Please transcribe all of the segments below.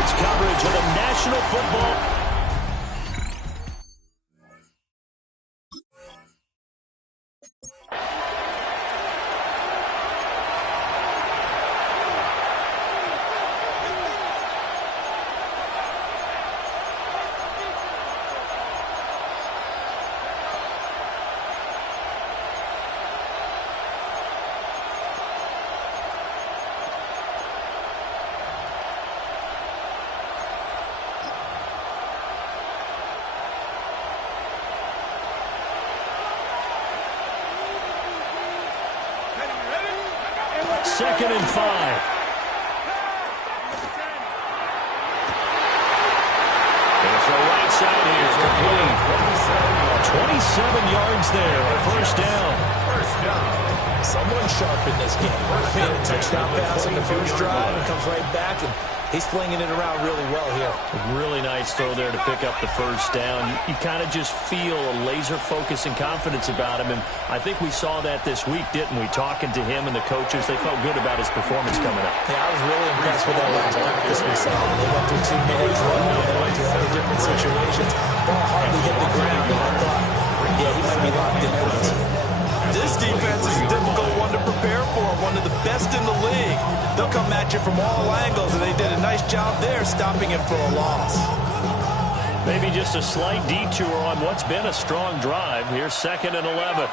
Sports coverage of the National Football. Second and 5. There's the right side here. Complete. 27 yards there. A first down. Someone sharp in this game. He had a touchdown pass on the first drive and comes right back, and he's flinging it around really well here. A really nice throw there to pick up the first down. You kind of just feel a laser focus and confidence about him, and I think we saw that this week, didn't we? Talking to him and the coaches, they felt good about his performance coming up. Yeah, I was really impressed with that last practice we saw. They went through 2 minutes, they went through all the different situations. Ball hardly hit the ground, and I thought, yeah, he might be locked in for this. This defense is a difficult one to prepare for, one of the best in the league. They'll come at you from all angles, and they did a nice job there stopping him for a loss. Maybe just a slight detour on what's been a strong drive. Here's 2nd and 11.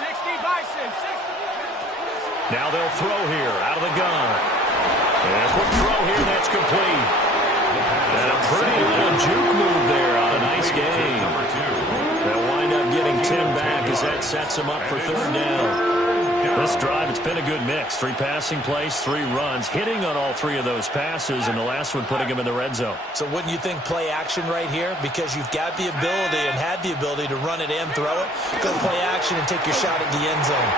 60 Bison, 60. Now they'll throw here out of the gun. And a quick throw here, that's complete. And a pretty little juke move there on a nice game. They'll wind up getting 10 back as that sets them up for 3rd down. This drive, it's been a good mix. 3 passing plays, 3 runs, hitting on all 3 of those passes, and the last one putting him in the red zone. So wouldn't you think play action right here? Because you've got the ability and had the ability to run it and throw it. Go play action and take your shot at the end zone.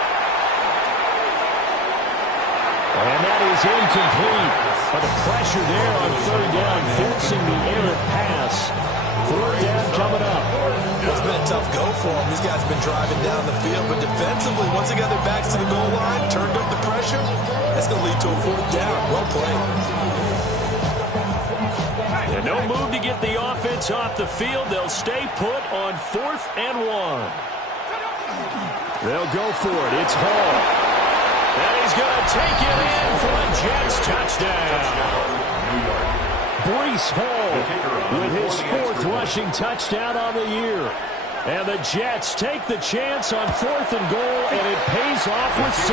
And that is incomplete. But the pressure there on 3rd down, forcing the errant pass. 4th down coming up. It's been a tough go for them. These guys have been driving down the field, but defensively, once they got their backs to the goal line, turned up the pressure, that's going to lead to a 4th down. Well played. And no move to get the offense off the field. They'll stay put on 4th and 1. They'll go for it. It's Hall. And he's going to take it in for a Jets touchdown. Breece Hall with his 4th rushing touchdown on the year. And the Jets take the chance on 4th and goal, and it pays off with 6.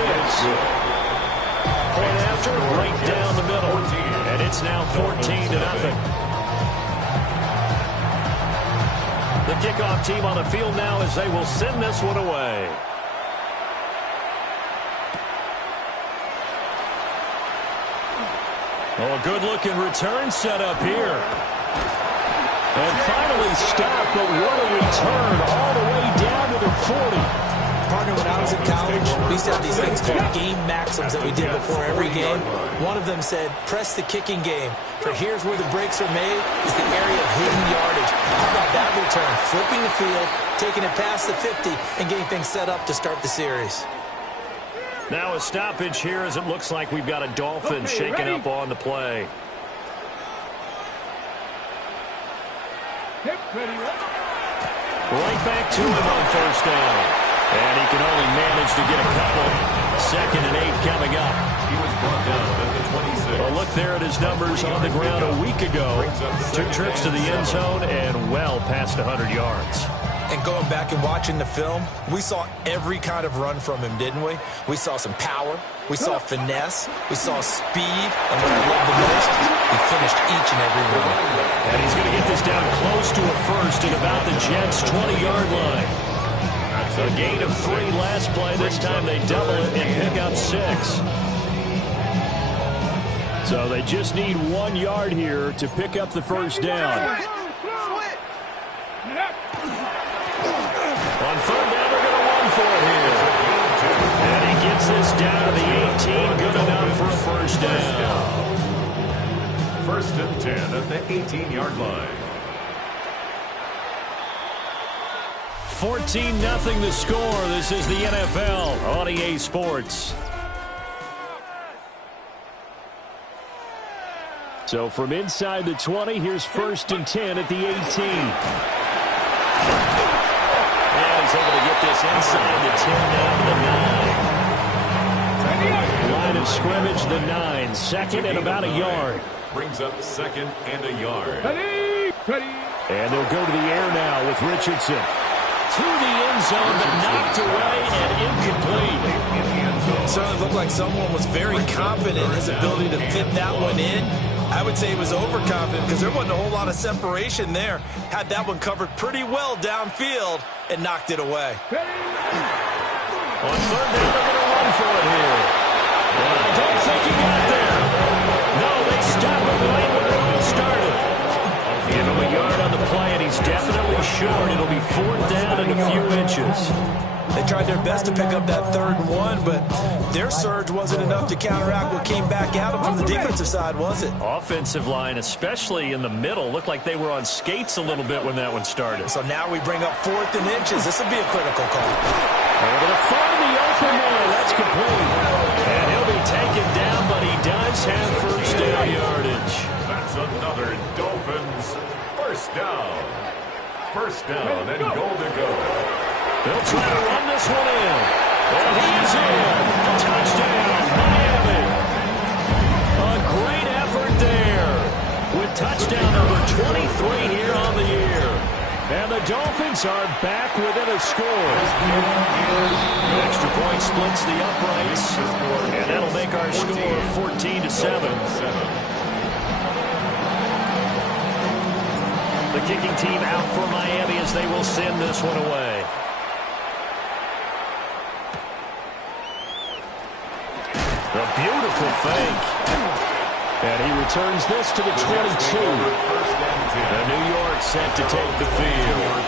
Point after, right down the middle. And it's now 14-0. The kickoff team on the field now as they will send this one away. Oh, a good-looking return set up here. And finally stopped, but what a return all the way down to the 40. Partner, when I was in college, we used to have these things called game maxims that we did before every game. One of them said, press the kicking game. For here's where the breaks are made, is the area of hidden yardage. How about that return? Flipping the field, taking it past the 50, and getting things set up to start the series. Now a stoppage here as it looks like we've got a Dolphin shaking up on the play. Right back to him on 1st down. And he can only manage to get a couple. 2nd and 8 coming up. He was brought down at the 26. Well, look there at his numbers on the ground a week ago. 2 trips to the end zone and well past 100 yards. And going back and watching the film, we saw every kind of run from him, didn't we? We saw some power. We saw finesse. We saw speed. And what I love the most, he finished each and every one. And he's going to get this down close to a first at about the Jets' 20-yard line. A gain of 3 last play. This time they double it and pick up 6. So they just need 1 yard here to pick up the first down. On 3rd down, they're going to run for it here. And he gets this down to the 18. Good enough for a first down. 1st and 10 at the 18-yard line. 14-0 the score. This is the NFL on EA Sports. So from inside the 20, here's 1st and 10 at the 18. And he's able to get this inside the 10 down to the 9. Line of scrimmage, the 9. 2nd and about a yard. Brings up 2nd and a yard. And they'll go to the air now with Richardson. To the end zone, but knocked away and incomplete. It certainly looked like someone was very confident in his ability to fit that one in. I would say he was overconfident because there wasn't a whole lot of separation there. Had that one covered pretty well downfield and knocked it away. On 3rd down, they're going to run for it here. Well, I don't think he got there. No, they stop him right where it all started. Give him a yard on the play, and he's definitely short. It'll be 4th down and a few inches. They tried their best to pick up that 3rd and 1, but their surge wasn't enough to counteract what came back at them from the defensive side, was it? Offensive line, especially in the middle, looked like they were on skates a little bit when that one started. So now we bring up 4th and inches. This will be a critical call. Able to find the open man. That's complete. And he'll be taken down, but he does have 1st down yardage. That's another Dolphins 1st down. 1st down and goal to go. They'll try to run this one in. And he is in. Touchdown, Miami. A great effort there with touchdown number 23 here on the year. And the Dolphins are back within a score. The extra point splits the uprights. And that'll make our score 14-7. The kicking team out for Miami as they will send this one away. A beautiful fake. And he returns this to the 22. And New York set to take the field.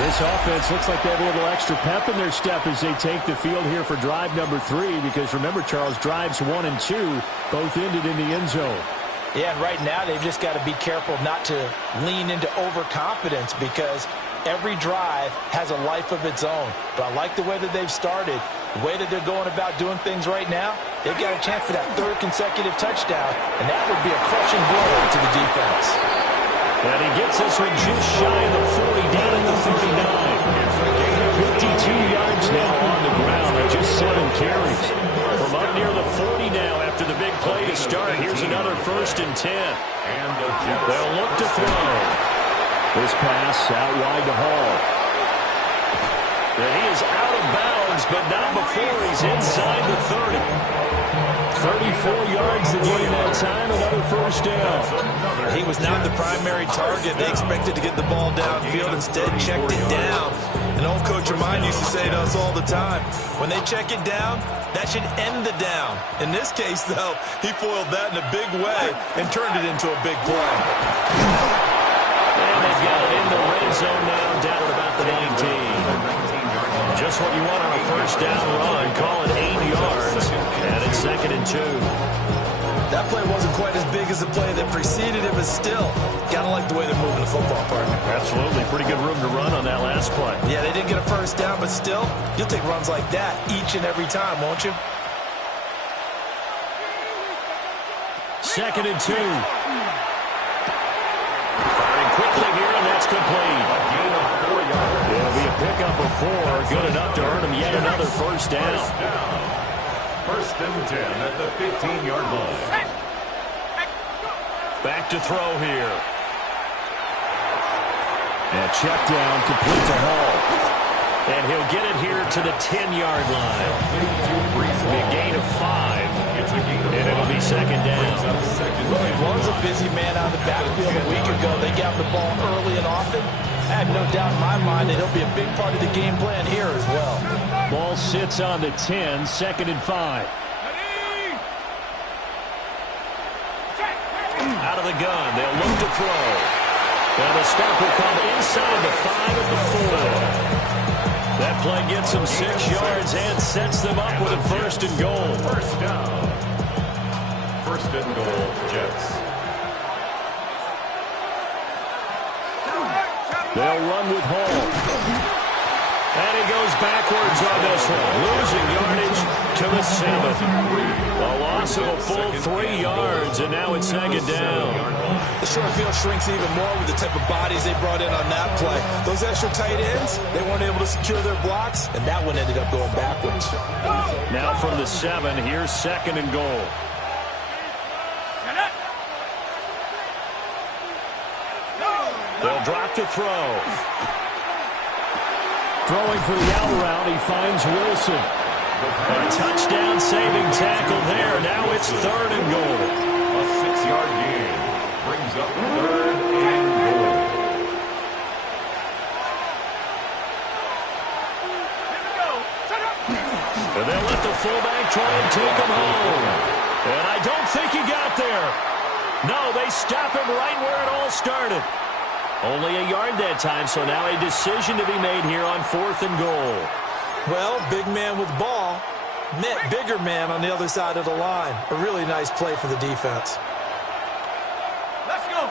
This offense looks like they have a little extra pep in their step as they take the field here for drive number 3. Because remember, Charles, drives 1 and 2 both ended in the end zone. Yeah, and right now they've just got to be careful not to lean into overconfidence because every drive has a life of its own. But I like the way that they've started. The way that they're going about doing things right now, they've got a chance for that 3rd consecutive touchdown, and that would be a crushing blow to the defense. And he gets this one just shy of the 40, down at the 39. 52 yards now on the ground on just 7 carries. From up near the 40 now after the big play to start. Here's another 1st and 10. And they'll look to throw. This pass out wide to Hall. And he is out of bounds, but not before he's inside the 30. 34 yards to gain that time, another 1st down. He was not the primary target. They expected to get the ball downfield, instead checked it down. An old coach of mine used to say to us all the time, when they check it down, that should end the down. In this case, though, he foiled that in a big way and turned it into a big play. And they've got it in the red zone now, down at about the 19. Just what you want on a 1st down run. Call it 8 yards. And it's 2nd and 2. That play wasn't quite as big as the play that preceded it, but still, got to like the way they're moving the football, partner. Absolutely. Pretty good room to run on that last play. Yeah, they didn't get a 1st down, but still, you'll take runs like that each and every time, won't you? 2nd and 2. Firing quickly here, and that's complete. a gain of 4 yards. It'll be a pickup of 4. Good enough to earn him yet another 1st down. 1st and 10 at the 15-yard line. Back to throw here. And check down, complete to Hall. And he'll get it here to the 10-yard line. A gain of 5. And it'll be 2nd down. Well, he was a busy man out of the backfield a week ago. They got the ball early and often. I have no doubt in my mind that he'll be a big part of the game plan here as well. Ball sits on the 10, 2nd and 5. Out of the gun, they'll look to throw. And the stop will come inside the 5 at the 4. That play gets them 6 yards and sets them up with a 1st and goal. 1st down. 1st and goal, Jets. They'll run with Hall. And he goes backwards on this one. Losing yardage to the the 7. A loss of a full 3 yards, and now it's second down. The short field shrinks even more with the type of bodies they brought in on that play. Those extra tight ends, they weren't able to secure their blocks, and that one ended up going backwards. Now from the 7, here's second and goal. They'll drop to throw. Throwing for the out route, he finds Wilson. A touchdown-saving tackle there. Now it's third and goal. A 6-yard gain brings up third and goal. And they'll let the fullback try and take him home. And I don't think he got there. No, they stop him right where it all started. Only a yard that time, so now a decision to be made here on fourth and goal. Well, big man with ball met bigger man on the other side of the line. A really nice play for the defense. Let's go.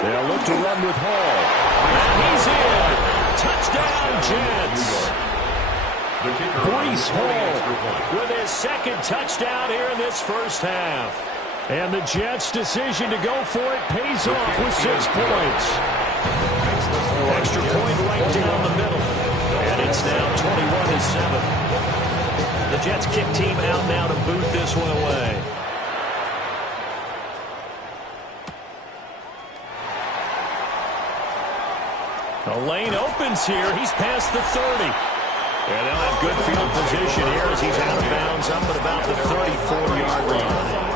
They'll look to run with Hall. And he's in. Touchdown, Jets. Breece Hall with his second touchdown here in this first half. And the Jets' decision to go for it pays off with 6 points. Extra point right down the middle. And it's now 21-7. The Jets kick team out now to boot this one away. The lane opens here. He's past the 30. And they'll have good field position here as he's out of bounds up at about the 34-yard line.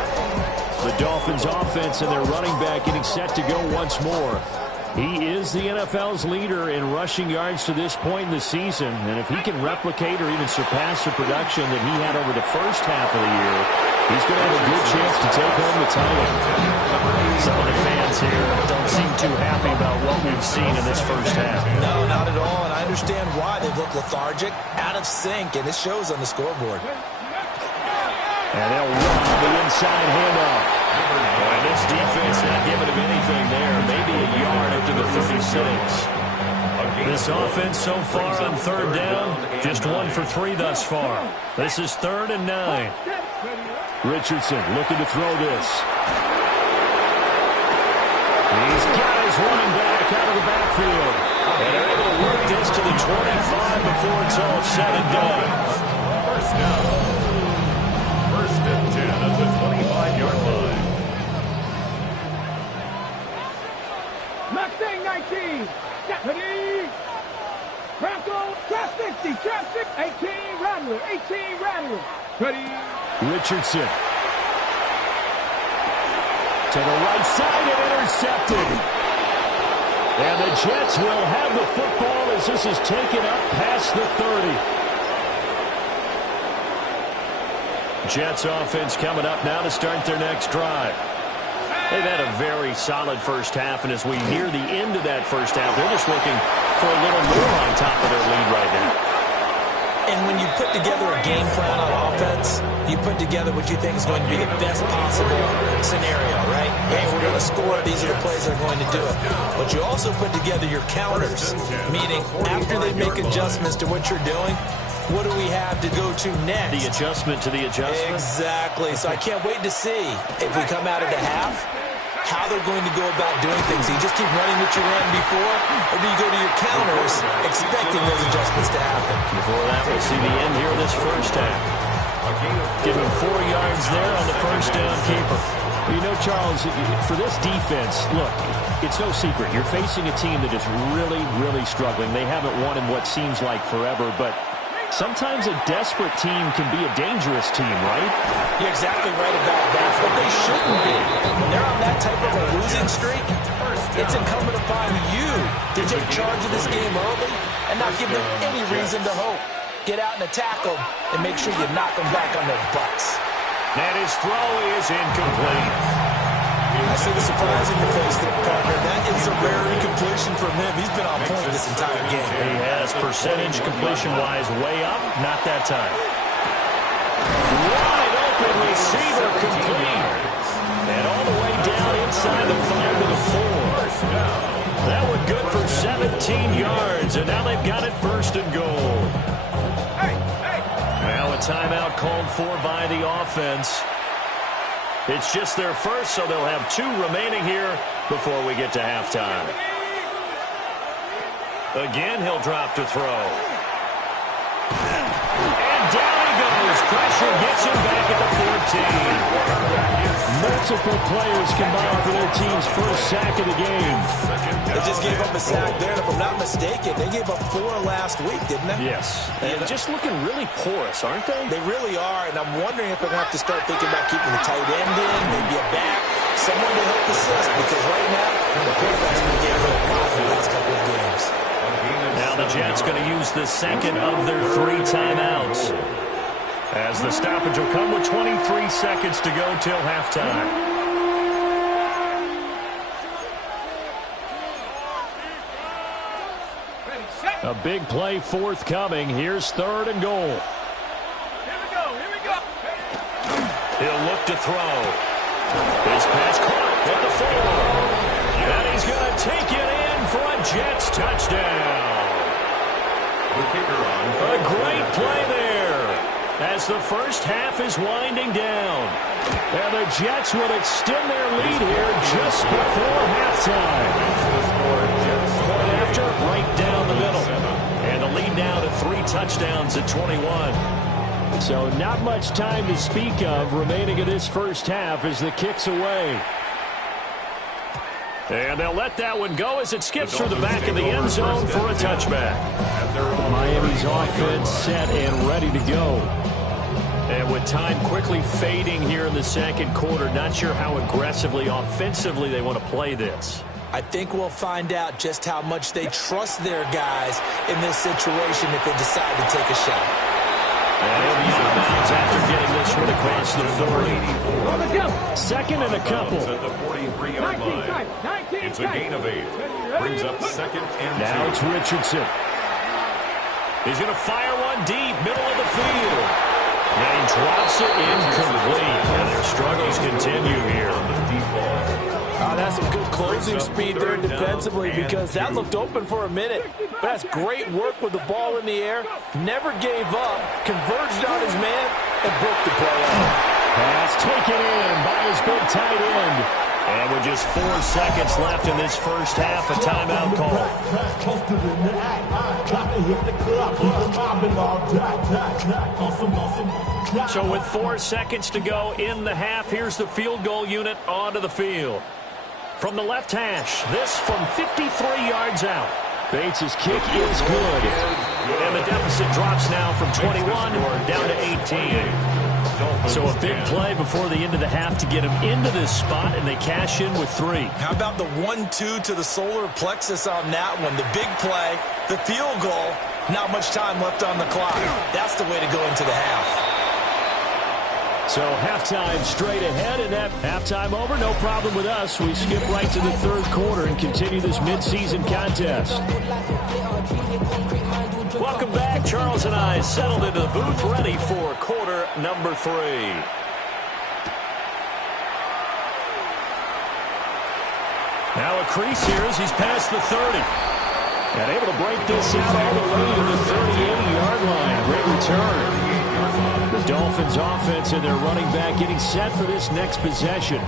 The Dolphins offense and their running back getting set to go once more. He is the NFL's leader in rushing yards to this point in the season. And if he can replicate or even surpass the production that he had over the first half of the year, he's going to have a good chance to take home the title. Some of the fans here don't seem too happy about what we've seen in this first half. No, not at all, and I understand why. They've looked lethargic, out of sync, and it shows on the scoreboard. And they'll run the inside handoff. And this defense not giving him anything there. Maybe a yard up to the 36. This offense so far on third down, just 1 for 3 thus far. This is 3rd and 9. Richardson looking to throw this. He's got his running back out of the backfield. And they're able to work this to the 25 before it's all said and done. First down. 1st and 10 at the 25-yard line. Mustang 19. Deputy. Bronco. Trap 60. Trap 6. 18. Rattler. 18. Rattler. Ready. Richardson. To the right side and intercepted. And the Jets will have the football as this is taken up past the 30. Jets offense coming up now to start their next drive. They've had a very solid first half, and as we near the end of that first half, they're just looking for a little more on top of their lead right now. And when you put together a game plan on offense, you put together what you think is going to be the best possible scenario, right? Hey, we're going to score. These are the plays that are going to do it. But you also put together your counters, meaning after they make adjustments to what you're doing, what do we have to go to next? The adjustment to the adjustment? Exactly. So I can't wait to see if we come out of the half, how they're going to go about doing things. Do you just keep running what you ran before, or do you go to your counters expecting those adjustments to happen? Before that, we'll see the end here of this first half. Give him 4 yards there on the first down keeper. You know, Charles, for this defense, look, it's no secret. You're facing a team that is really, really struggling. They haven't won in what seems like forever, but sometimes a desperate team can be a dangerous team, right? You're exactly right about that, but they shouldn't be. When they're on that type of a losing streak, it's incumbent upon you to take charge of this game early and not give them any reason to hope. Get out and attack them and make sure you knock them back on their butts. And his throw is incomplete. I see the surprise in your face there, partner. That is a rare incompletion from him. He's been on point this entire game. He has percentage completion-wise way up. Not that time. Wide open receiver complete. And all the way down inside the 5 to the 4. That one good for 17 yards. And now they've got it 1st and goal. Now with timeout called for by the offense. It's just their first, so they'll have 2 remaining here before we get to halftime. Again, he'll drop to throw. And down he goes. Pressure gets him back at the 14. Multiple players combined for their team's first sack of the game. They just gave up a sack there, and if I'm not mistaken, they gave up 4 last week, didn't they? Yes. And just looking really porous, aren't they? They really are, and I'm wondering if they're going to have to start thinking about keeping the tight end in, maybe a back, someone to help assist, because right now, the quarterback's been getting hit a lot in the last couple of games. Now the Jets going to use the second of their 3 timeouts, as the stoppage will come with 23 seconds to go till halftime. A big play forthcoming. Here's 3rd and goal. Here we go. He'll look to throw. His pass caught at the 4. And he's going to take it in for a Jets touchdown. The kicker on. A great play there, as the first half is winding down. And the Jets would extend their lead here just before halftime. Point after, right down the middle. And the lead now to 3 touchdowns at 21. So not much time to speak of remaining in this first half as the kick's away. And they'll let that one go as it skips through the back of the end zone for a touchback. Miami's offense set and ready to go. And with time quickly fading here in the second quarter, not sure how aggressively, offensively they want to play this. I think we'll find out just how much they trust their guys in this situation if they decide to take a shot. And he'll be out of bounds after getting this one across the 40. Second and a couple. At the 43-yard line. It's a gain of 8. Brings up 2nd and 2. Now it's Richardson. He's going to fire one deep, middle of the field. And he drops it incomplete. And their struggles continue here. That's some good closing speed there defensively, because that looked open for a minute. But that's great work with the ball in the air. Never gave up, converged on his man, and broke the play out. Pass taken in by his big tight end. And with just 4 seconds left in this first half, a timeout call. So with 4 seconds to go in the half, here's the field goal unit onto the field. From the left hash, this from 53 yards out. Bates' kick is good. And the deficit drops now from 21 down to 18. So a big play before the end of the half to get him into this spot, and they cash in with 3. How about the 1-2 to the solar plexus on that one? The big play, the field goal, not much time left on the clock. That's the way to go into the half. So halftime straight ahead, and that halftime over, no problem with us. We skip right to the 3rd quarter and continue this midseason contest. Welcome back. Charles and I settled into the booth, ready for quarter number 3. Now a crease here as he's past the 30. And able to break this out all the way to the 38-yard line. Great return. The Dolphins offense and their running back getting set for this next possession.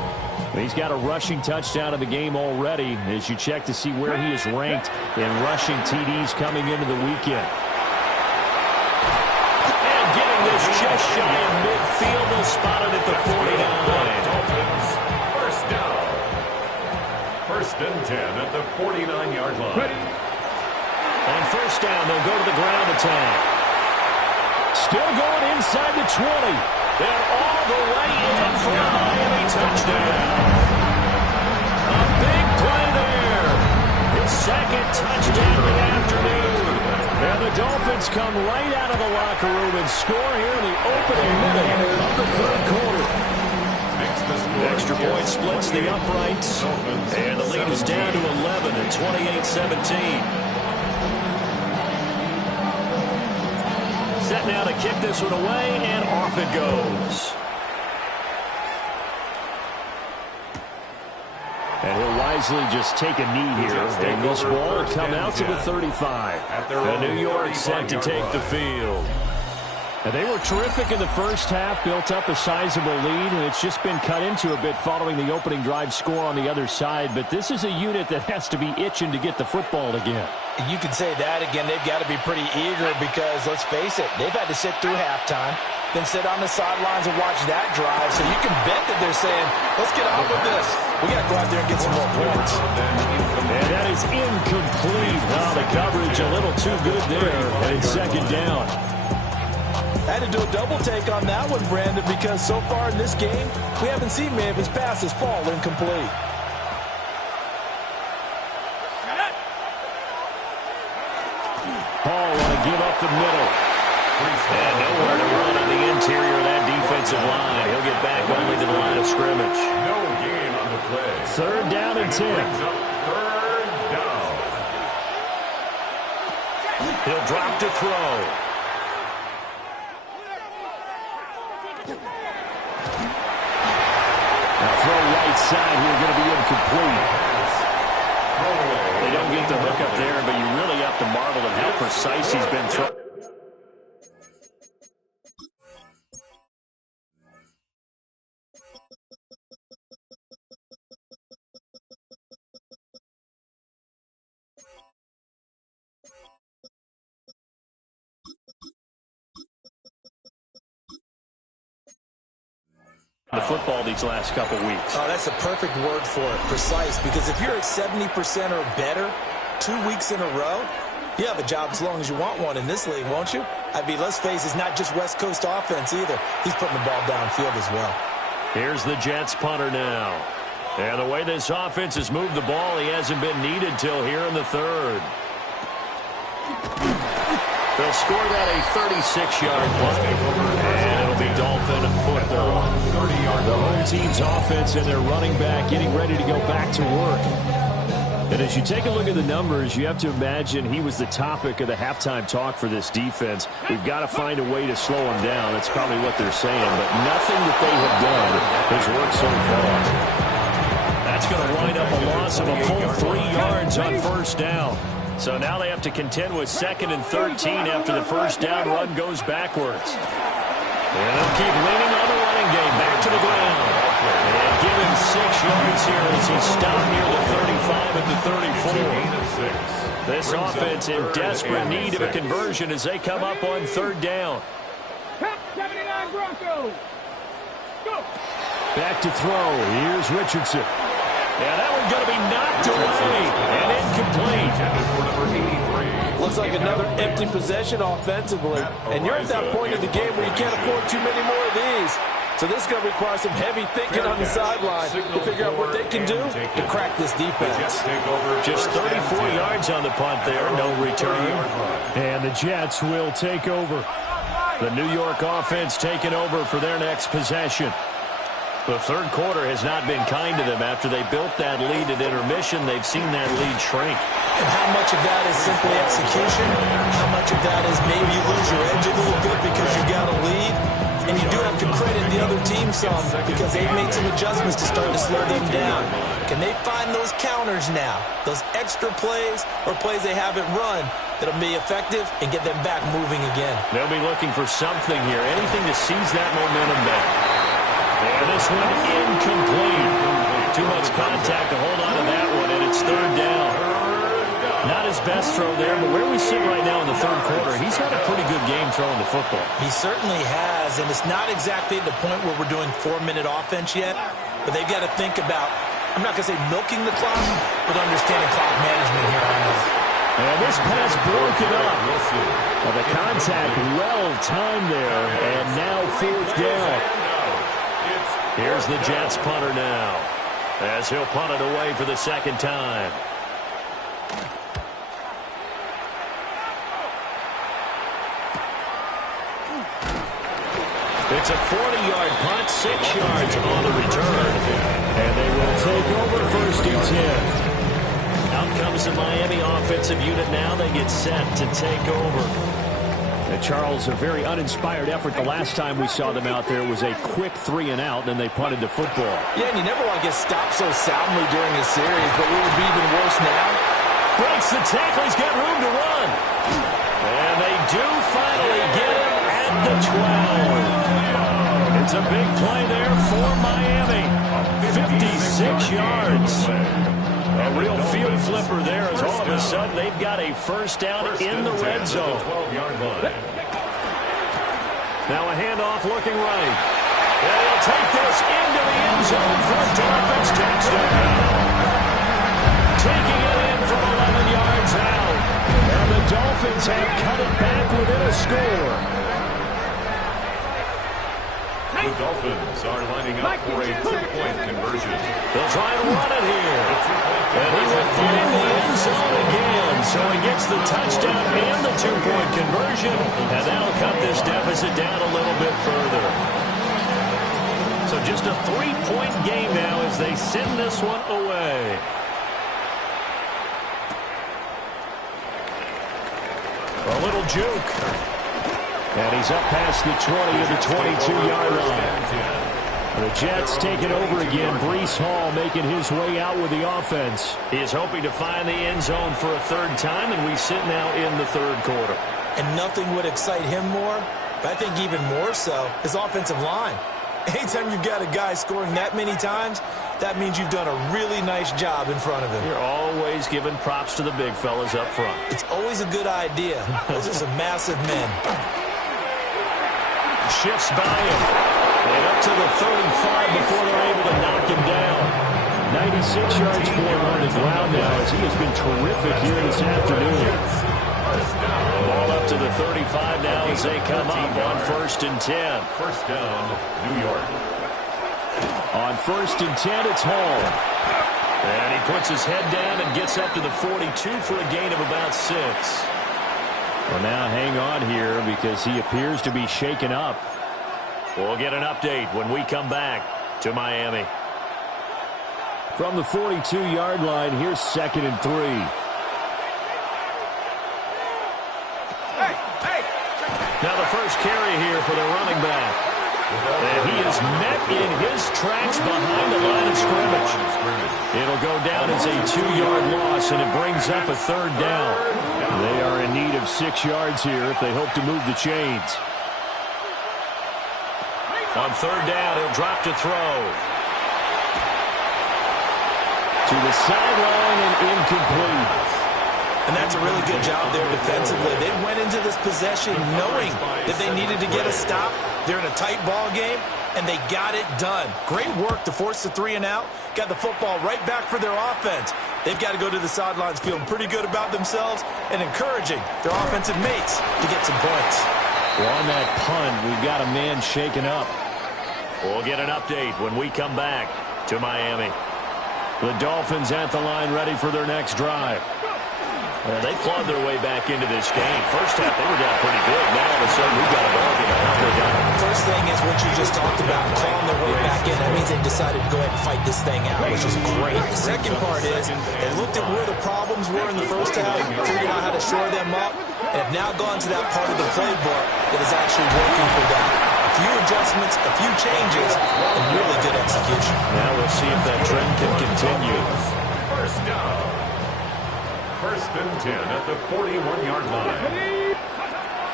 He's got a rushing touchdown in the game already as you check to see where he is ranked in rushing TDs coming into the weekend. And getting this just shy of midfield, they'll spot it at the 49. Dolphins, first down. 1st and 10 at the 49-yard line. On first down, they'll go to the ground attack. Still going inside the 20. And all the way in for a Miami touchdown. A big play there. His 2nd touchdown of the afternoon. And the Dolphins come right out of the locker room and score here in the opening minute of the 3rd quarter. Extra point splits the uprights. And the lead is down to 11 at 28-17. Set now to kick this one away, and off it goes. And he'll wisely just take a knee here. And this ball will come out to the 35. And New York set to take the field. And they were terrific in the first half, built up a sizable lead, and it's just been cut into a bit following the opening drive score on the other side. But this is a unit that has to be itching to get the football again. You can say that again. They've got to be pretty eager because, let's face it, they've had to sit through halftime, then sit on the sidelines and watch that drive. So you can bet that they're saying, let's get on with this. We got to go out there and get some more points. And that is incomplete. Wow, the coverage a little too good there, and it's second down. I had to do a double take on that one, Brandon, because so far in this game, we haven't seen many of his passes fall incomplete. Paul want to give up the middle. And nowhere to run on the interior of that defensive line. He'll get back only to the line of scrimmage. No gain on the play. Third down and 10. Third down. He'll drop to throw. Now throw right side here, going to be incomplete. They don't get the hook up there, but you really have to marvel at how precise he's been throwing. The football these last couple weeks. Oh, that's a perfect word for it, precise, because if you're at 70% or better 2 weeks in a row, you have a job as long as you want one in this league, won't you? I mean, let's face it, it's not just West Coast offense either. He's putting the ball downfield as well. Here's the Jets punter now. And the way this offense has moved the ball, he hasn't been needed till here in the third. They'll score that a 36-yard punt, and it'll be Dolphin football. The home team's offense and their running back getting ready to go back to work. And as you take a look at the numbers, you have to imagine he was the topic of the halftime talk for this defense. We've got to find a way to slow him down. That's probably what they're saying, but nothing that they have done has worked so far. That's going to wind up a loss of a full 3 yards on first down. So now they have to contend with 2nd and 13 after the first down run goes backwards. And they'll keep leaning on the running game. Back to the ground. And give him 6 yards here as he stopped near the 35 at the 34. This offense in desperate need of a conversion as they come up on third down. 79 Broncos. Go. Back to throw. Here's Richardson. Yeah, that one's going to be knocked away and incomplete. Looks like another empty possession offensively. And you're at that point in the game where you can't afford too many more of these. So this is going to require some heavy thinking on the sideline to figure out what they can do to crack this defense. Just 34 yards on the punt there, no return. And the Jets will take over. The New York offense taking over for their next possession. The third quarter has not been kind to them. After they built that lead at intermission, they've seen that lead shrink. And how much of that is simply execution? How much of that is maybe you lose your edge a little bit because you got a lead? And you do have to credit the other team some because they've made some adjustments to start to slow them down. Can they find those counters now, those extra plays or plays they haven't run that'll be effective and get them back moving again? They'll be looking for something here, anything to seize that momentum back. And this one incomplete. Too much contact to hold on to that one, and it's third down. Not his best throw there, but where we sit right now in the third quarter, he's had a pretty good game throwing the football. He certainly has, and it's not exactly at the point where we're doing 4-minute offense yet, but they've got to think about, I'm not going to say milking the clock, but understanding clock management here on out. And this pass broken up. Well, the contact well-timed there, and now fourth down. Here's the Jets punter now, as he'll punt it away for the second time. It's a 40-yard punt, 6 yards on the return. And they will take over first and 10. Out comes the Miami offensive unit now. They get set to take over. And Charles, a very uninspired effort. The last time we saw them out there was a quick 3 and out, and then they punted the football. Yeah, and you never want to get stopped so soundly during a series, but what would be even worse now? Breaks the tackle. He's got room to run. And they do finally get him at the 12. It's a big play there for Miami. 56 yards. A real field flipper there as all of a sudden they've got a first down in the red zone. Now a handoff looking right. And he'll take this into the end zone for a Dolphins touchdown. Taking it in from 11 yards out. And the Dolphins have cut it back within a score. The Dolphins are lining up for a two-point conversion. They'll try and run it here. And he will find the end zone again. So he gets the touchdown and the two-point conversion. And that'll cut this deficit down a little bit further. So just a 3-point game now as they send this one away. A little juke. And he's up past the 20 to the 22-yard line. The Jets take it over again. Breece Hall making his way out with the offense. He is hoping to find the end zone for a third time, and we sit now in the third quarter. And nothing would excite him more, but I think even more so, his offensive line. Anytime you've got a guy scoring that many times, that means you've done a really nice job in front of him. You're always giving props to the big fellas up front. It's always a good idea. Those are some massive men. Shifts by him. And up to the 35 before they're able to knock him down. 96 yards for him on the ground now as he has been terrific here this afternoon. Ball up to the 35 now as they come up on 1st and 10. First down, New York. On 1st and 10, it's Hall. And he puts his head down and gets up to the 42 for a gain of about 6. Well, now hang on here because he appears to be shaken up. We'll get an update when we come back to Miami. From the 42-yard line, here's 2nd and 3. Now the first carry here for the running back. And he is met in his tracks behind the line of scrimmage. It'll go down as a 2-yard loss, and it brings up a 3rd down. They are in need of 6 yards here if they hope to move the chains. On 3rd down, he'll drop to throw. To the sideline and incomplete. And that's a really good job there defensively. They went into this possession knowing that they needed to get a stop. They're in a tight ball game, and they got it done. Great work to force the 3 and out. Got the football right back for their offense. They've got to go to the sidelines feeling pretty good about themselves and encouraging their offensive mates to get some points. Well, on that punt, we've got a man shaken up. We'll get an update when we come back to Miami. The Dolphins at the line ready for their next drive. Well, they clawed their way back into this game. First half, they were down pretty big. Now, all of a sudden, we've got a ball game. They're down. First thing is what you just talked about, clawing their way back in. That means they decided to go ahead and fight this thing out, which is great. The second part is they looked at where the problems were in the first half, figured out how to shore them up, and have now gone to that part of the playbook that is actually working for them. A few adjustments, a few changes, and really good execution. Now we'll see if that trend can continue. First down. 1st and 10 at the 41-yard line.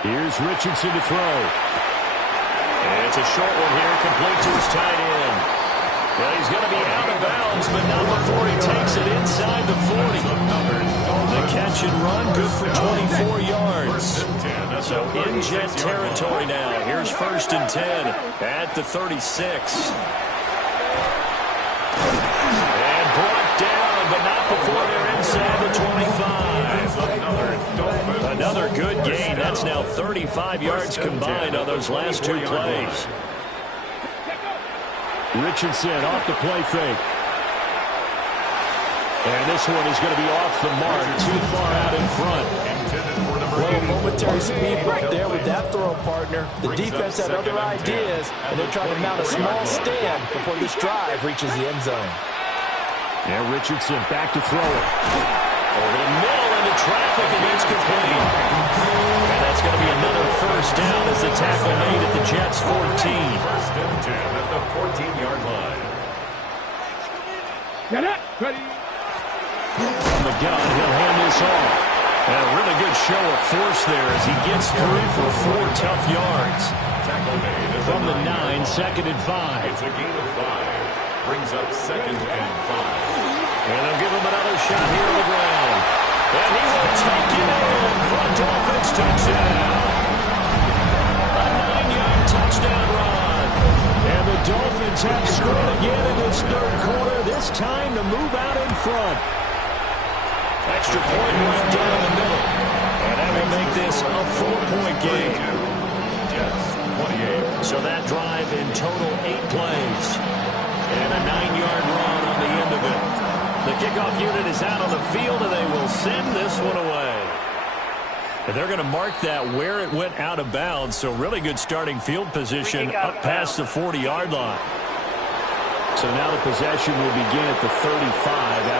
Here's Richardson to throw. And it's a short one here, complete to his tight end. Well, he's going to be out of bounds, but not before he takes it inside the 40. The catch and run, good for 24 yards. So in Jet territory now. Here's 1st and 10 at the 36. And brought down, but not before they're inside the 25. Another good gain. That's now 35 yards combined on those last 2 plays. Richardson off the play fake. And this one is going to be off the mark, too far out in front. Well, a momentary speed bump there with that throw partner. The defense had other ideas, and they're trying to mount a small stand before this drive reaches the end zone. And Richardson back to throw it. Over the middle into traffic, and it's complete. And that's going to be another first down as the tackle made at the Jets' 14. 1st and 10 at the 14-yard line. Get it. Ready. From the gun, he'll hand this off. And a really good show of force there as he gets through for 4 tough yards. From the 9, 2nd and 5. It's a gain of 5. Brings up 2nd and 5. And they'll give him another shot here on the ground. And he will take it in for a Dolphins touchdown. A 9-yard touchdown run. And the Dolphins have scored again in this 3rd quarter, this time to move out in front. Extra point right down the middle. And that will make this a 4-point game. Jets, 28. So that drive in total 8 plays. And a 9-yard run on the end of it. The kickoff unit is out on the field, and they will send this one away. And they're going to mark that where it went out of bounds. So really good starting field position up past the 40-yard line. So now the possession will begin at the 35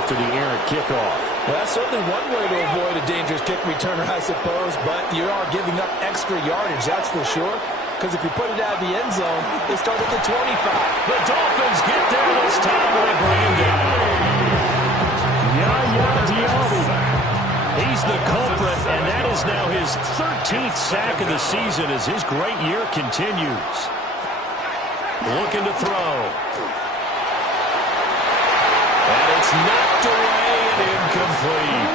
after the errant kickoff. Well, that's certainly one way to avoid a dangerous kick returner, I suppose, but you are giving up extra yardage, that's for sure. Because if you put it out of the end zone, they start at the 25. The Dolphins get there this time with a bring him down. Yaya Diaby. He's the culprit, and that is now his 13th sack of the season as his great year continues. Looking to throw. And it's knocked away and incomplete.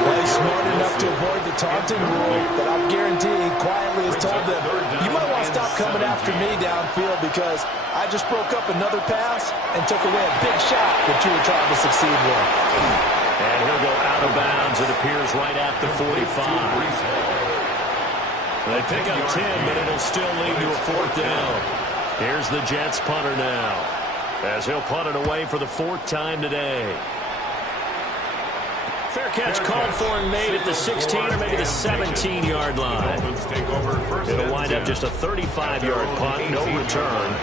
Well, he's smart enough to avoid the taunting rule, but I'm guaranteeing quietly has told them, you might want to stop coming after me downfield because I just broke up another pass and took away a big shot that you were trying to succeed with. And he'll go out of bounds, it appears, right at the 45. They pick up 10, but it'll still lead to a 4th down. Here's the Jets punter now, as he'll punt it away for the 4th time today. Fair catch called for and made at the 16 or maybe the 17-yard line. It'll wind up just a 35-yard punt, no return.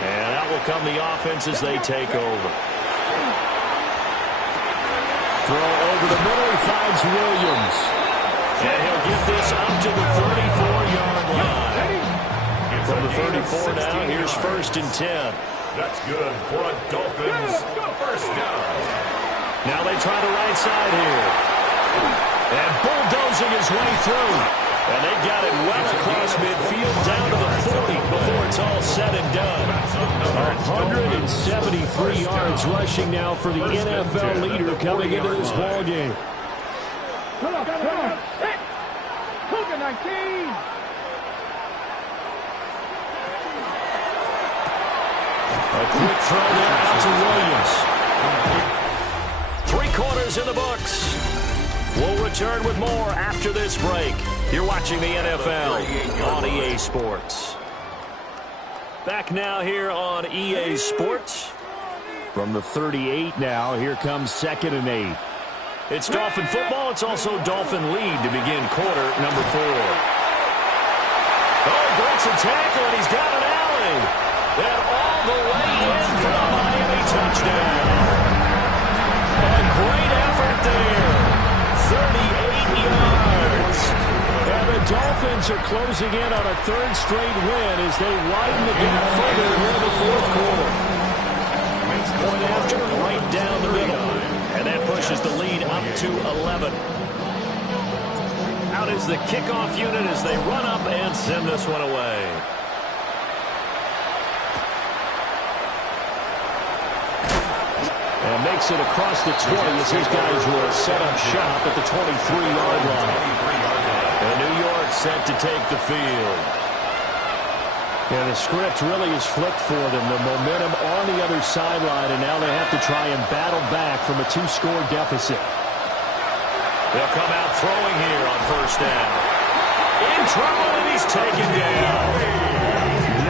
And out will come the offense as they take over. Throw over the middle, he finds Williams. And he'll get this up to the 34-yard line. From the 34 now, here's 1st and 10. That's good for a Dolphins 1st down. Now they try the right side here. And bulldozing his way through. And they got it well across midfield down to the 40 before it's all said and done. 173 yards rushing now for the NFL leader coming into this ball game. Come on. Hit. Cougar 19. A quick throw there out to Williams. 3 quarters in the books. We'll return with more after this break. You're watching the NFL on EA Sports. Back now here on EA Sports. From the 38 now, here comes 2nd and 8. It's Dolphin football. It's also Dolphin lead to begin quarter number 4. Oh, breaks a tackle, and he's got an alley. And all the way in for a Miami touchdown. A great effort there. 38 yards. And the Dolphins are closing in on a 3rd straight win as they widen the gap further here in the 4th quarter. Point after, right down the middle. And that pushes the lead up to 11. Out is the kickoff unit as they run up and send this one away. And makes it across the 20 as his guys will set up shop at the 23-yard line. And New York set to take the field. And the script really is flipped for them. The momentum on the other sideline, and now they have to try and battle back from a 2-score deficit. They'll come out throwing here on 1st down. In trouble, and he's taken down.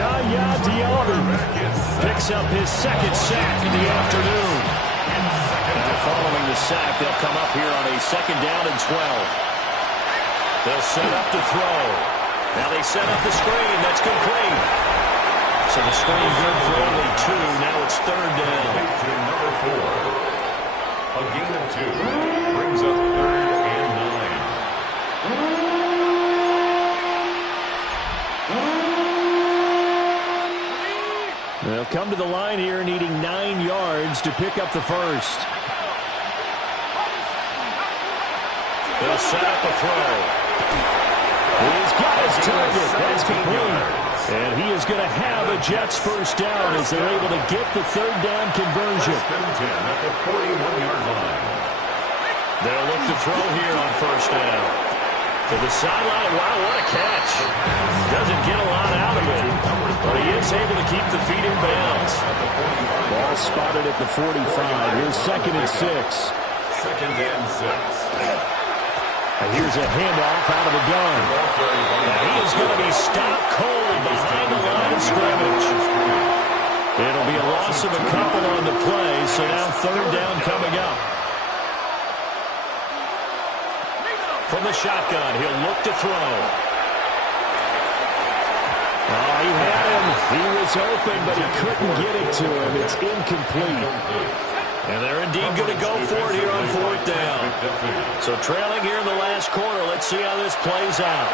Yaya Diaby Picks up his 2nd sack in the afternoon. Now following the sack, they'll come up here on a 2nd down and 12. They'll set up to throw. Now they set up the screen. That's complete. So the screen good for only 2. Now it's 3rd down. Number 4. A gain of 2. Brings up 3rd and 9. They'll come to the line here needing 9 yards to pick up the 1st. They'll He'll set up a throw. He's got his target. That's complete. And he is going to have a Jets first down as they're able to get the third down conversion. First and 10 at the 41-yard line. They'll look to throw here on first down. To the sideline. Wow, what a catch. Doesn't get a lot out of it, but he is able to keep the feet in bounds. Ball spotted at the 45. Here's 2nd and 6. 2nd and 6. And here's a handoff out of the gun. And he is going to be stopped cold behind the line of scrimmage. It'll be a loss of a couple on the play, so now third down coming up. From the shotgun, he'll look to throw. Oh, he had him. He was open, but he couldn't get it to him. It's incomplete. And they're indeed going to go for it here on fourth down. So trailing here in the last quarter. Let's see how this plays out.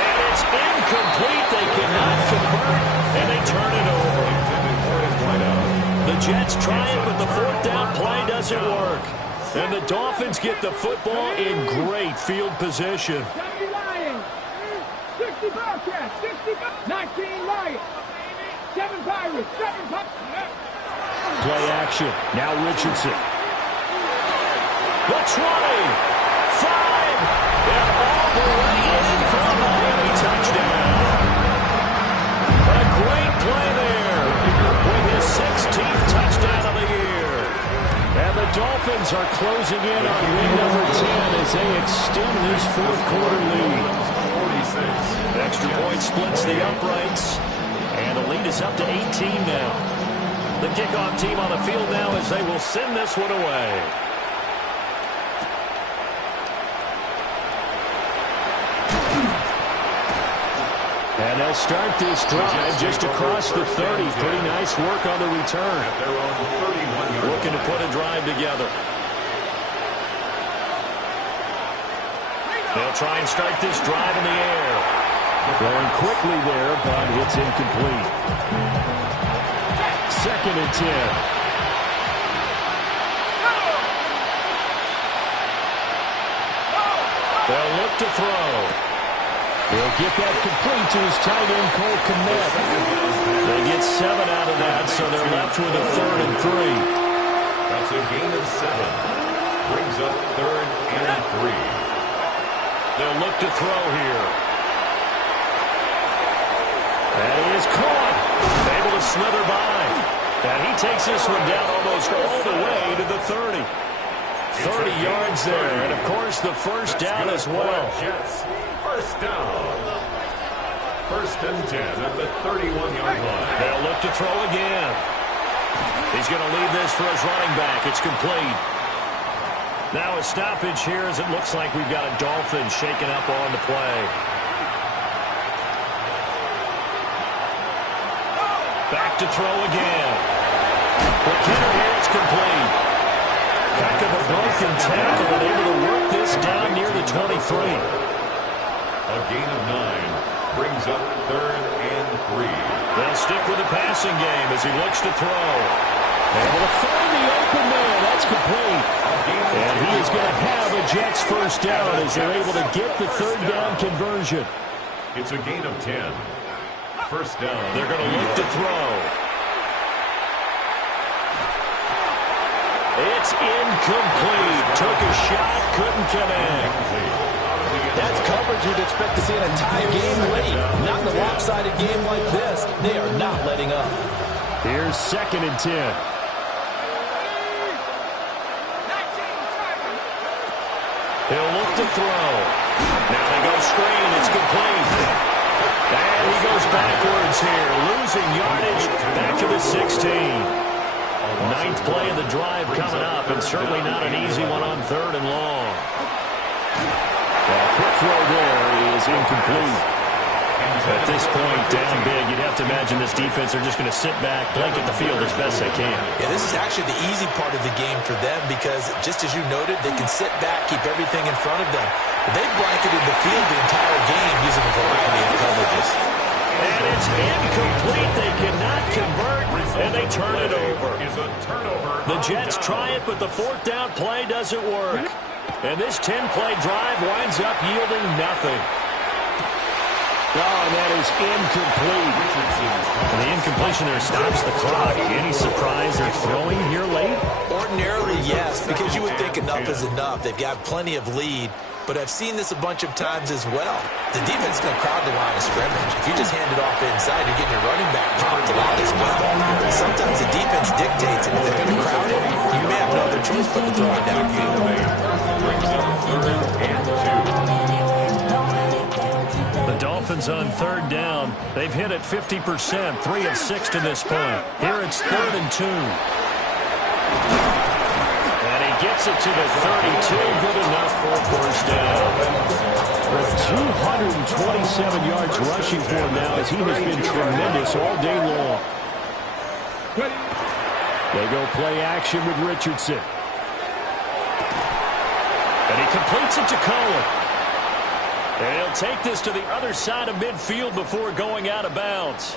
And it's incomplete. They cannot convert, and they turn it over. The Jets try it, but the fourth down play doesn't work. And the Dolphins get the football in great field position. 70 Lions, 60 Bearcats, 19 Lions, 7 Pirates, 7 Pirates. Play action. Now Richardson. The 20, 5, and all the way in for a Miami touchdown. A great play there with his 16th touchdown of the year. And the Dolphins are closing in on win number 10 as they extend this fourth quarter lead. 46. Extra point splits the uprights, and the lead is up to 18 now. The kickoff team on the field now as they will send this one away. And they'll start this drive just across the 30. Pretty nice work on the return. Looking to put a drive together. They'll try and start this drive in the air. Throwing quickly there, but it's incomplete. 2nd and 10. They'll look to throw. He'll get that complete to his tight end, Cole Kmet. They get 7 out of that, so they're left with a 3rd and 3. That's a gain of 7. Brings up 3rd and 3. They'll look to throw here. And he is caught. Able to slither by. And he takes this one down almost all the way to the 30. 30 yards there. And, of course, the first down as well. Jets, first down. 1st and 10 at the 31-yard line. They'll look to throw again. He's going to leave this for his running back. It's complete. Now a stoppage here as it looks like we've got a Dolphin shaken up on the play. Back to throw again. McKinnon here, it's complete. Back of a broken tackle and able to work this down near the 23. A gain of 9 brings up 3rd and 3. They'll stick with the passing game as he looks to throw. Able to find the open man. That's complete. And he is going to have a Jets first down as they're able to get the third down conversion. It's a gain of 10. First down. They're going to look to throw. It's incomplete. Took a shot, couldn't connect. That's coverage you'd expect to see in a tie game late. Not in a lopsided game like this. They are not letting up. Here's 2nd and 10. He'll look to throw. Now they go screen. It's complete. And he goes backwards here, losing yardage back to the 16. 9th play of the drive coming up, and certainly not an easy one on 3rd and long. That quick throw there is incomplete. At this point, down big, you'd have to imagine this defense are just going to sit back, blanket the field as best they can. Yeah, this is actually the easy part of the game for them because, just as you noted, they can sit back, keep everything in front of them. But they've blanketed the field the entire game using a variety of coverages. And it's incomplete. They cannot convert, and they turn it over. Is a turnover The Jets try it, but the fourth down play doesn't work. And this 10-play drive winds up yielding nothing. Oh, and that is incomplete. And the incompletion there stops the clock. Any surprise they're throwing here late? Ordinarily, yes, because you would think enough is enough. They've got plenty of lead, but I've seen this a bunch of times as well. The defense is going to crowd the line of scrimmage. If you just hand it off inside, you're getting your running back popped a lot as well. Sometimes the defense dictates it. If they're going to crowd it, you may have no other choice but to throw it downfield. Brings up 3rd and 2. The Dolphins on 3rd down. They've hit it 50%, 3 of 6 to this point. Here it's 3rd and 2. And he gets it to the 32. Good enough for a first down. 227 yards rushing for him now as he has been tremendous all day long. They go play action with Richardson. And he completes it to Cohen. And he'll take this to the other side of midfield before going out of bounds.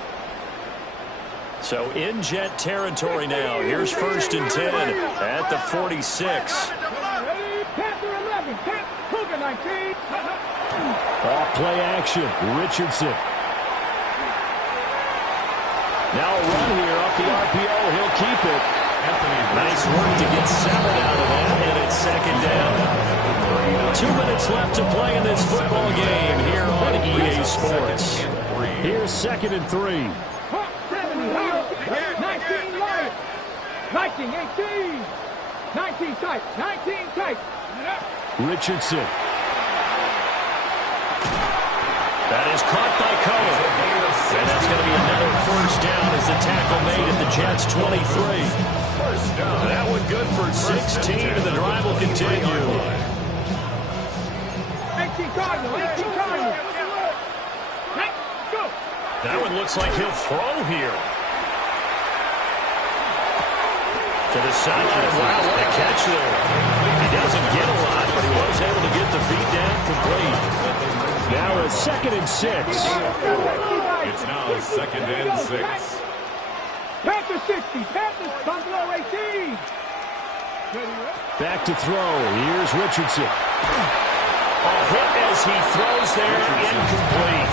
So in Jet territory now. Here's 1st and 10 at the 46. Off play action. Richardson. Now a run here off the RPO. He'll keep it. Nice work to get 7 out of that. And it's 2nd down. 2 minutes left to play in this football game here on EA Sports. Here's 2nd and 3. 19 light. 19, 18. 19 tight. 19 tight. Richardson. That is caught by Cohen. And that's going to be another first down as the tackle made at the Jets' 23. That one good for 16, and the drive will continue. 18 Cardinal. 18 Cardinal. Go. That one looks like he'll throw here. To the sideline. Wow, what a catch there. He doesn't get a lot, but he was able to get the feet down complete. Now a 2nd and 6. It's now 2nd and 6. Panthers 60. Panthers come below 18. Back to throw. Here's Richardson. A hit as he throws there, incomplete.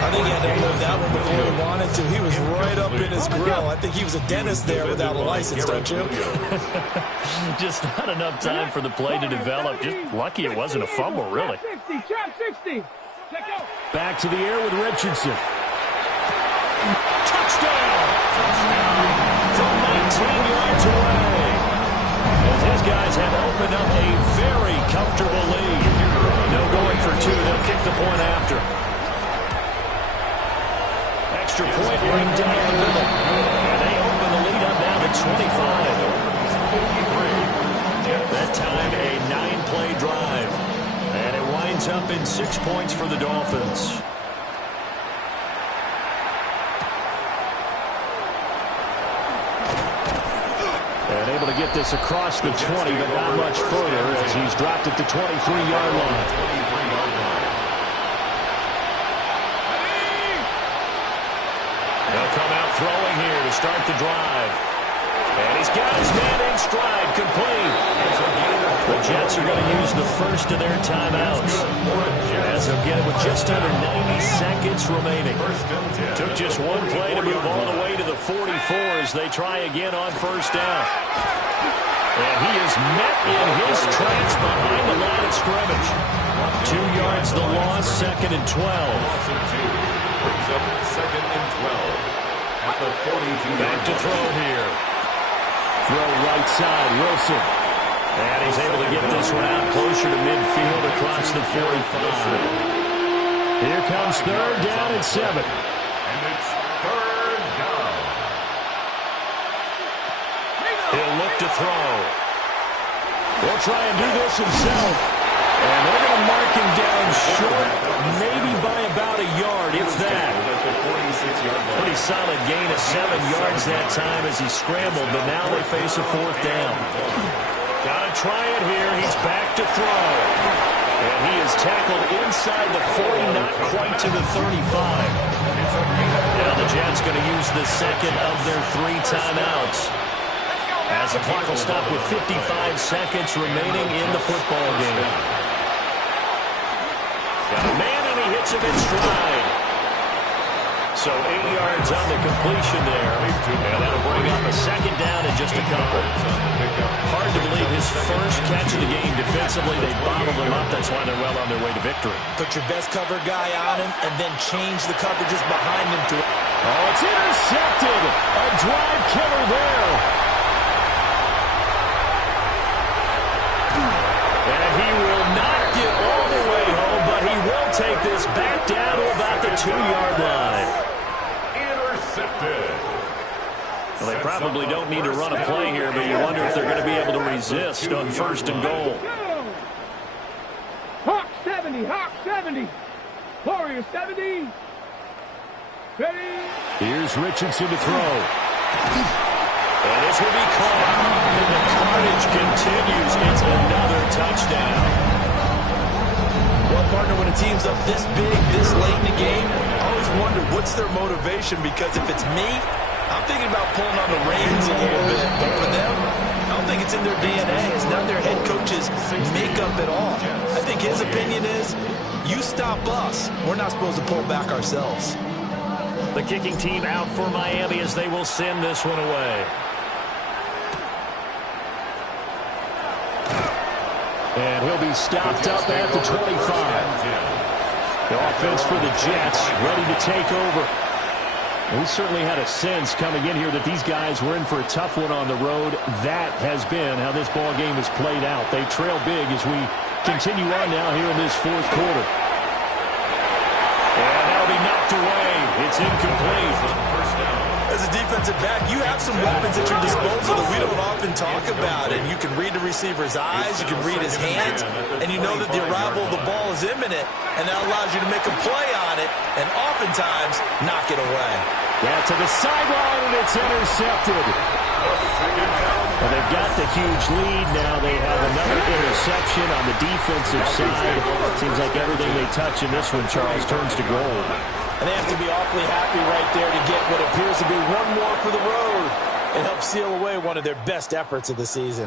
I think he had to move that one before he wanted to. He was right up in his grill. I think he was a dentist there without a license, don't you? Just not enough time for the play to develop. Just lucky it wasn't a fumble, really. Back to the air with Richardson. Touchdown! From 19 yards away. As his guys have opened up a very comfortable lead. No going for 2. They'll kick the point after. Extra point right down the middle. And they open the lead up now to 25. That time a 9-play drive. And it winds up in 6 points for the Dolphins. And able to get this across the 20, but not much further as he's dropped at the 23-yard line. They'll come out throwing here to start the drive. And he's got his man in stride, complete. The Jets are going to use the first of their timeouts as they'll get it with just under 90 seconds remaining. Took just one play to move all the way to the 44 as they try again on first down. And he is met in his tracks behind the line of scrimmage. 2 yards the loss, 2nd and 12. Brings up 2nd and 12 at the 42. Back to throw here. Throw right side, Wilson. And he's able to get this one out closer to midfield across the 45. Here comes 3rd down and 7. And it's 3rd down. He'll look to throw. He'll try and do this himself. And they're going to mark him down short, maybe by about a yard, if that. Pretty solid gain of 7 yards that time as he scrambled, but now they face a 4th down. Got to try it here. He's back to throw. And he is tackled inside the 40, not quite to the 35. Now the Jets going to use the second of their 3 timeouts. As the clock will stop with 55 seconds remaining in the football game. Got a man, and he hits him in stride. So 8 yards on the completion there. And that'll bring up a second down in just a couple. Hard to believe his first catch of the game defensively. They bottled him up. That's why they're well on their way to victory. Put your best cover guy on him and then change the coverages behind him to it. Oh, it's intercepted. A drive killer there. And he will not get all the way home, but he will take this back down to about the 2-yard line. Intercepted. Well, they probably don't need to run a play here, but you wonder if they're going to be able to resist on 1st and goal. Hawk 70, Hawk 70. Warrior 70. Ready? Here's Richardson to throw. And this will be caught. And the carnage continues. It's another touchdown. Well, partner, when a team's up this big, this late in the game, I always wonder what's their motivation, because if it's me, I'm thinking about pulling on the reins a little bit. But for them, I don't think it's in their DNA. It's not their head coach's makeup at all. I think his opinion is, you stop us, we're not supposed to pull back ourselves. The kicking team out for Miami as they will send this one away. And he'll be stopped up at the 25. The offense for the Jets ready to take over. We certainly had a sense coming in here that these guys were in for a tough one on the road. That has been how this ball game has played out. They trail big as we continue on now here in this 4th quarter. And that'll be knocked away. It's incomplete. As a defensive back, you have some weapons at your disposal that we don't often talk about. And you can read the receiver's eyes, you can read his hands, and you know that the arrival of the ball is imminent, and that allows you to make a play on it and oftentimes knock it away. Yeah, to the sideline, and it's intercepted. Well, they've got the huge lead. Now they have another interception on the defensive side. Seems like everything they touch in this one, Charles, turns to gold. And they have to be awfully happy right there to get what appears to be one more for the road. It helps seal away one of their best efforts of the season.